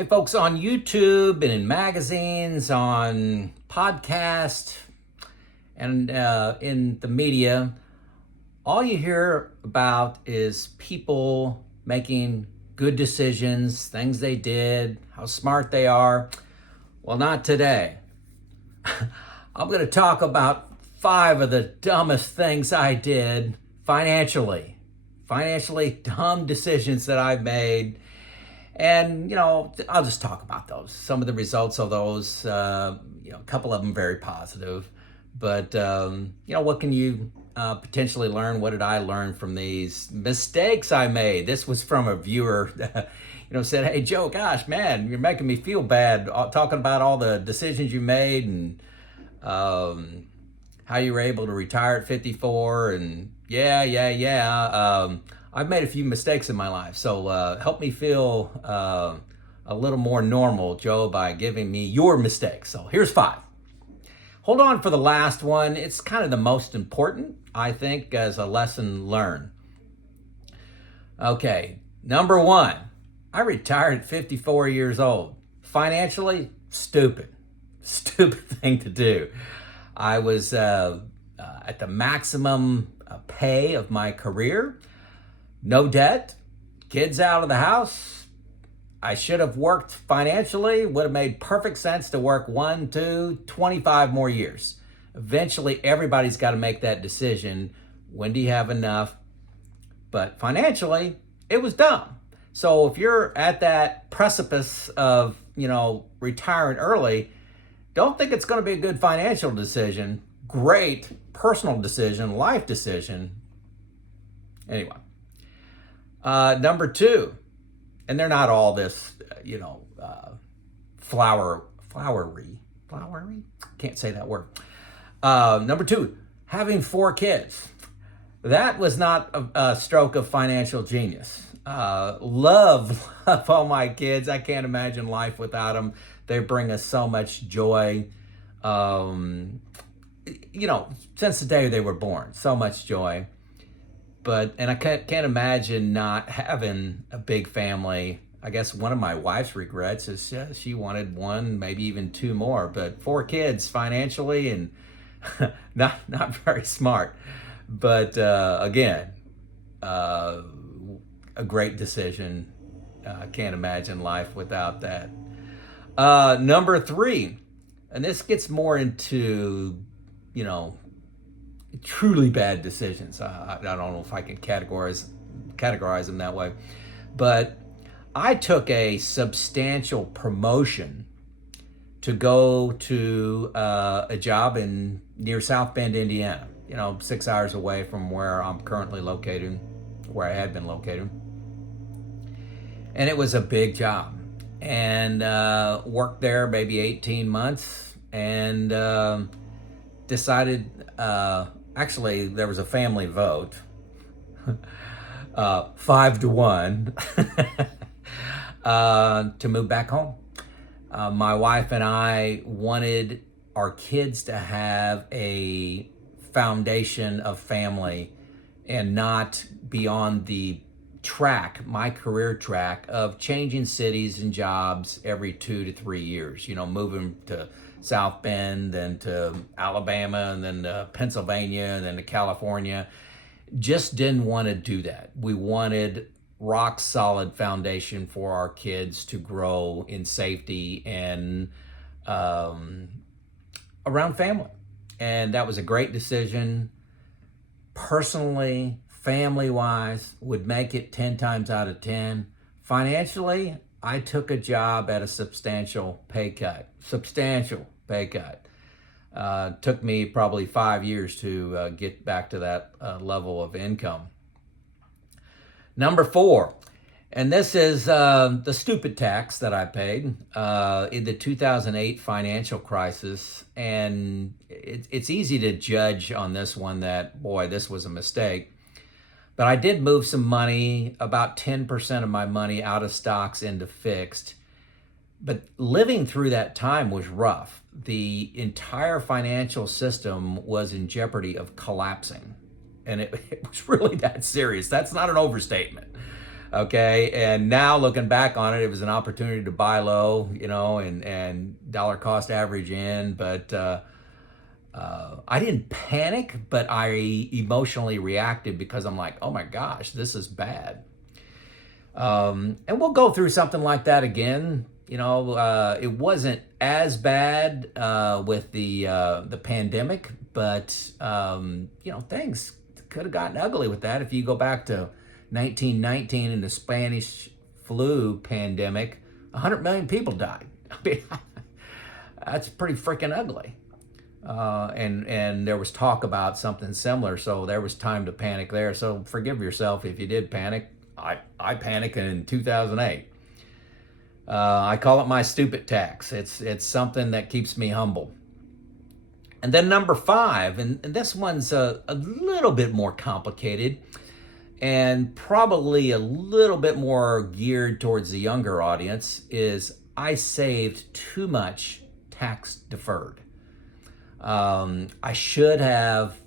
Hey folks, on YouTube and in magazines, on podcasts, and in the media, all you hear about is people making good decisions, things they did, how smart they are. Well, not today. I'm going to talk about 5 of the dumbest things I did financially. Financially dumb decisions that I've made. And, I'll just talk about those. Some of the results of those, a couple of them very positive. But, what can you potentially learn? What did I learn from these mistakes I made? This was from a viewer, said, "Hey, Joe, gosh, man, you're making me feel bad talking about all the decisions you made and how you were able to retire at 54. And yeah. I've made a few mistakes in my life, so help me feel a little more normal, Joe, by giving me your mistakes." So here's 5. Hold on for the last one. It's kind of the most important, I think, as a lesson learned. Okay, number 1, I retired at 54 years old. Financially, stupid thing to do. I was at the maximum pay of my career. No debt, kids out of the house. I should have worked financially, would have made perfect sense to work 1, 2, 25 more years. Eventually, everybody's got to make that decision. When do you have enough? But financially, it was dumb. So if you're at that precipice of, retiring early, don't think it's going to be a good financial decision. Great personal decision, life decision. Anyway. Number 2, and they're not all this, flowery. Can't say that word. Number 2, having 4 kids. That was not a stroke of financial genius. Love all my kids. I can't imagine life without them. They bring us so much joy. Since the day they were born, so much joy. And I can't imagine not having a big family. I guess one of my wife's regrets is she wanted 1, maybe even 2 more. But 4 kids financially and not very smart. But again, a great decision. Can't imagine life without that. Number 3, and this gets more into, truly bad decisions. I don't know if I can categorize them that way, but I took a substantial promotion to go to a job near South Bend, Indiana. 6 hours away from where I'm currently located, where I had been located, and it was a big job. And worked there maybe 18 months, and decided. Actually, there was a family vote, 5-1, to move back home. My wife and I wanted our kids to have a foundation of family and not be on the my career track of changing cities and jobs every 2 to 3 years, moving to South Bend, then to Alabama, and then to Pennsylvania, and then to California. Just didn't want to do that. We wanted rock solid foundation for our kids to grow in safety and around family. And that was a great decision. Personally, family-wise, would make it 10 times out of 10. Financially, I took a job at a substantial pay cut. Took me probably 5 years to get back to that level of income. Number 4, and this is the stupid tax that I paid in the 2008 financial crisis. And it's easy to judge on this one that, boy, this was a mistake. But I did move some money, about 10% of my money, out of stocks into fixed. But living through that time was rough. The entire financial system was in jeopardy of collapsing. And it was really that serious. That's not an overstatement. Okay, and now looking back on it, it was an opportunity to buy low, and dollar cost average in. But I didn't panic, but I emotionally reacted because I'm like, oh my gosh, this is bad. And we'll go through something like that again. It wasn't as bad with the pandemic, but things could have gotten ugly with that. If you go back to 1919 and the Spanish flu pandemic, 100 million people died. I mean, that's pretty freaking ugly. And there was talk about something similar, so there was time to panic there. So forgive yourself if you did panic. I panicked in 2008. I call it my stupid tax. It's something that keeps me humble. And then number 5, and this one's a little bit more complicated and probably a little bit more geared towards the younger audience, is I saved too much tax deferred. I should have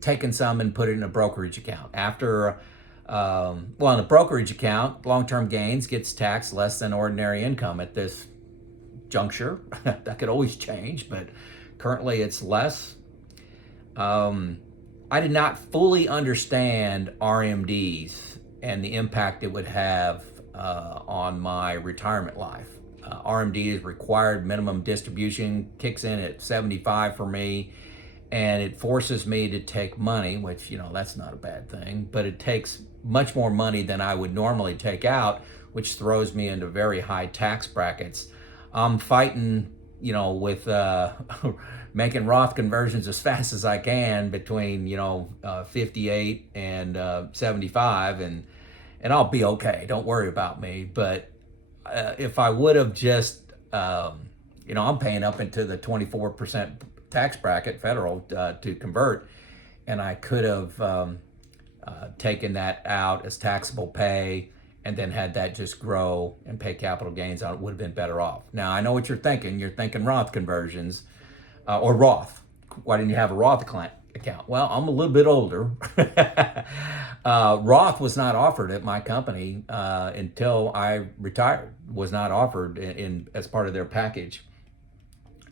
taken some and put it in a brokerage account. In a brokerage account, long-term gains gets taxed less than ordinary income at this juncture. That could always change, but currently it's less. I did not fully understand RMDs and the impact it would have on my retirement life. RMD is required minimum distribution, kicks in at 75 for me, and it forces me to take money, which, that's not a bad thing, but it takes much more money than I would normally take out, which throws me into very high tax brackets. I'm fighting, with making Roth conversions as fast as I can between, 58 and 75, and I'll be okay. Don't worry about me. But if I would have just, I'm paying up into the 24% tax bracket, federal, to convert, and I could have taken that out as taxable pay and then had that just grow and pay capital gains on it, would have been better off. Now, I know what you're thinking. You're thinking Roth conversions or Roth. Why didn't you have a Roth account? Well, I'm a little bit older. Roth was not offered at my company until I retired. Was not offered as part of their package.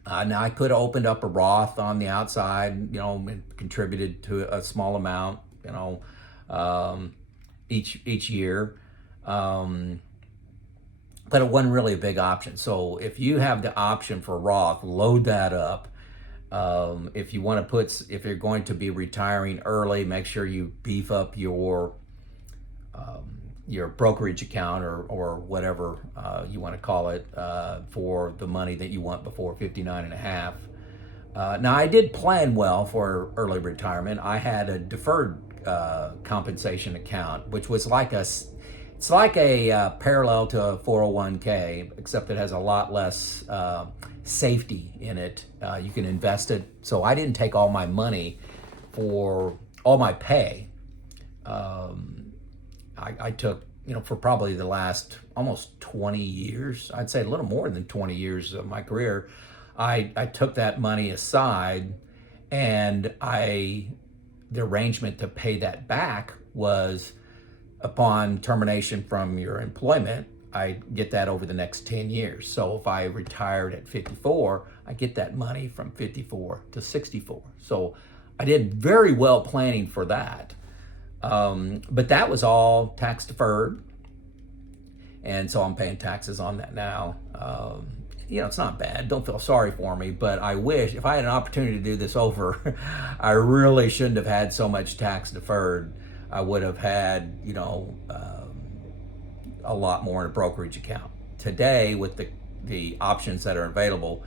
Now I could have opened up a Roth on the outside, and contributed to a small amount, each year. But it wasn't really a big option. So if you have the option for Roth, load that up. If you're going to be retiring early, make sure you beef up your brokerage account or whatever you want to call it for the money that you want before 59 and a half. Now I did plan well for early retirement. I had a deferred compensation account, which was it's like a parallel to a 401k, except it has a lot less safety in it. You can invest it. So I didn't take all my money for all my pay. I took, for probably the last almost 20 years, I'd say a little more than 20 years of my career, I took that money aside, and the arrangement to pay that back was upon termination from your employment, I get that over the next 10 years. So if I retired at 54, I get that money from 54 to 64. So I did very well planning for that. But that was all tax deferred. And so I'm paying taxes on that now. It's not bad. Don't feel sorry for me, but I wish if I had an opportunity to do this over, I really shouldn't have had so much tax deferred. I would have had, a lot more in a brokerage account. Today, with the options that are available,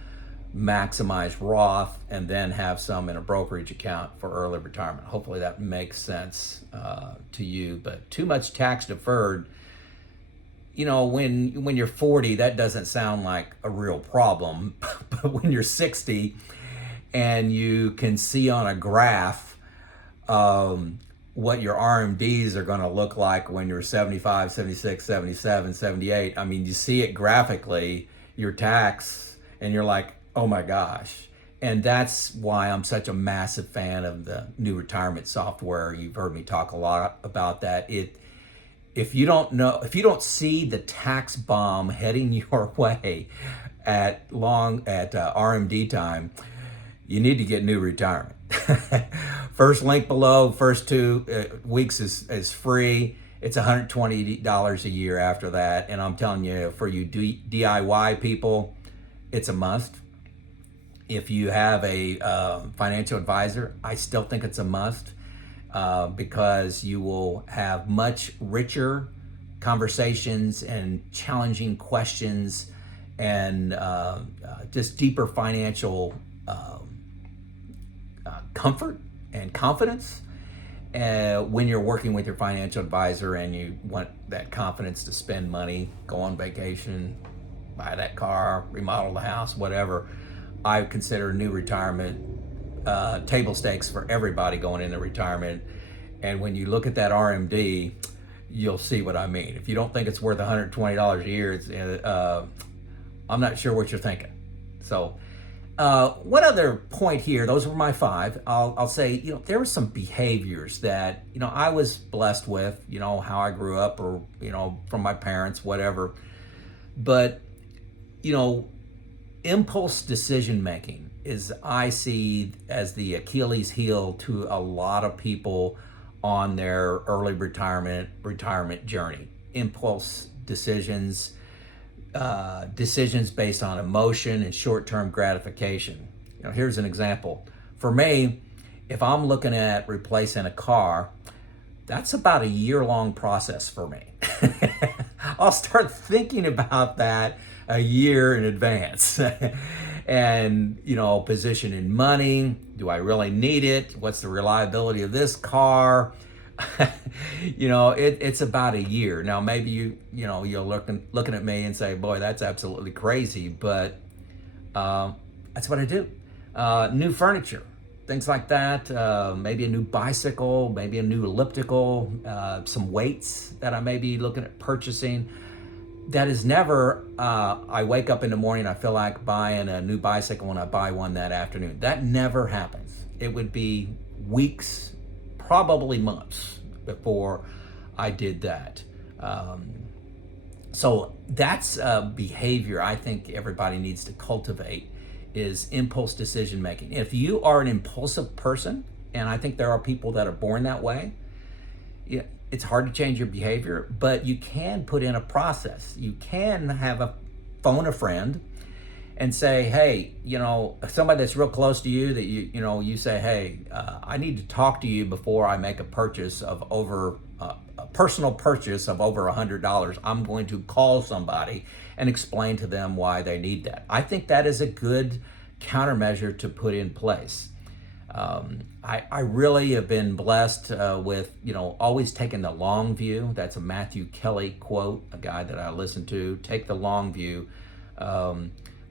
maximize Roth and then have some in a brokerage account for early retirement. Hopefully that makes sense to you. But too much tax deferred, when you're 40, that doesn't sound like a real problem. But when you're 60 and you can see on a graph what your RMDs are going to look like when you're 75, 76, 77, 78. I mean, you see it graphically, your tax, and you're like, oh my gosh. And that's why I'm such a massive fan of the new retirement software. You've heard me talk a lot about that. If you don't see the tax bomb heading your way at RMD time, you need to get new retirement. First link below, first 2 weeks is free. It's $120 a year after that. And I'm telling you, for you DIY people, it's a must. If you have a financial advisor, I still think it's a must because you will have much richer conversations and challenging questions and just deeper financial comfort and confidence when you're working with your financial advisor and you want that confidence to spend money, go on vacation, buy that car, remodel the house, whatever. I consider new retirement table stakes for everybody going into retirement. And when you look at that RMD, you'll see what I mean. If you don't think it's worth $120 a year, I'm not sure what you're thinking. So one other point here, those were my 5. I'll say, there were some behaviors that, I was blessed with, how I grew up or, from my parents, whatever. But, impulse decision making is, I see, as the Achilles heel to a lot of people on their early retirement journey. Impulse decisions, decisions based on emotion and short-term gratification. Here's an example. For me, if I'm looking at replacing a car, that's about a year-long process for me. I'll start thinking about that a year in advance. And, position in money. Do I really need it? What's the reliability of this car? It's about a year. Now, maybe you're looking at me and say, boy, that's absolutely crazy. But that's what I do. New furniture, things like that. Maybe a new bicycle, maybe a new elliptical, some weights that I may be looking at purchasing. That is never, I wake up in the morning, I feel like buying a new bicycle and I buy one that afternoon. That never happens. It would be weeks, probably months before I did that. So that's a behavior I think everybody needs to cultivate, is impulse decision making. If you are an impulsive person, and I think there are people that are born that way, it's hard to change your behavior, but you can put in a process. You can phone a friend and say, hey, somebody that's real close to you that you say, hey, I need to talk to you before I make a purchase of a personal purchase of over $100. I'm going to call somebody and explain to them why they need that. I think that is a good countermeasure to put in place. I really have been blessed with, always taking the long view. That's a Matthew Kelly quote, a guy that I listen to. Take the long view,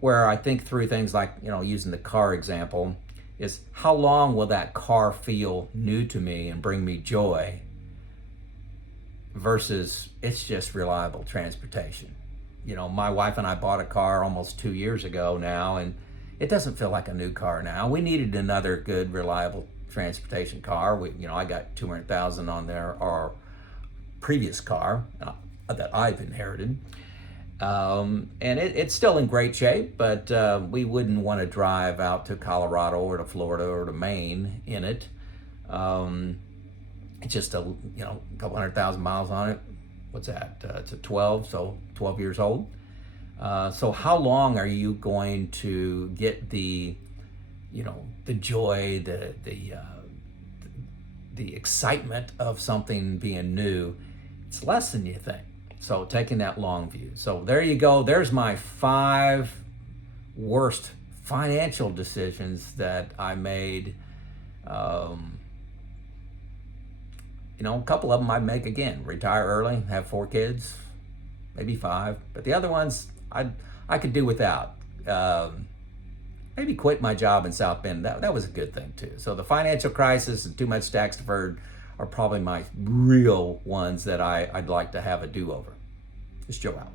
where I think through things like, using the car example, is how long will that car feel new to me and bring me joy versus it's just reliable transportation. My wife and I bought a car almost 2 years ago now, and it doesn't feel like a new car now. We needed another good, reliable transportation car. I got 200,000 on our previous car that I've inherited. And it's still in great shape, but we wouldn't want to drive out to Colorado or to Florida or to Maine in it. It's just a couple 100,000 miles on it. What's that? It's a 12 years old. So how long are you going to get the joy, the excitement of something being new? It's less than you think. So taking that long view. So there you go. There's my 5 worst financial decisions that I made. A couple of them I'd make again. Retire early, have 4 kids, maybe 5. But the other ones I could do without. Maybe quit my job in South Bend. That was a good thing too. So the financial crisis and too much tax deferred are probably my real ones that I'd like to have a do-over. This is Joe out.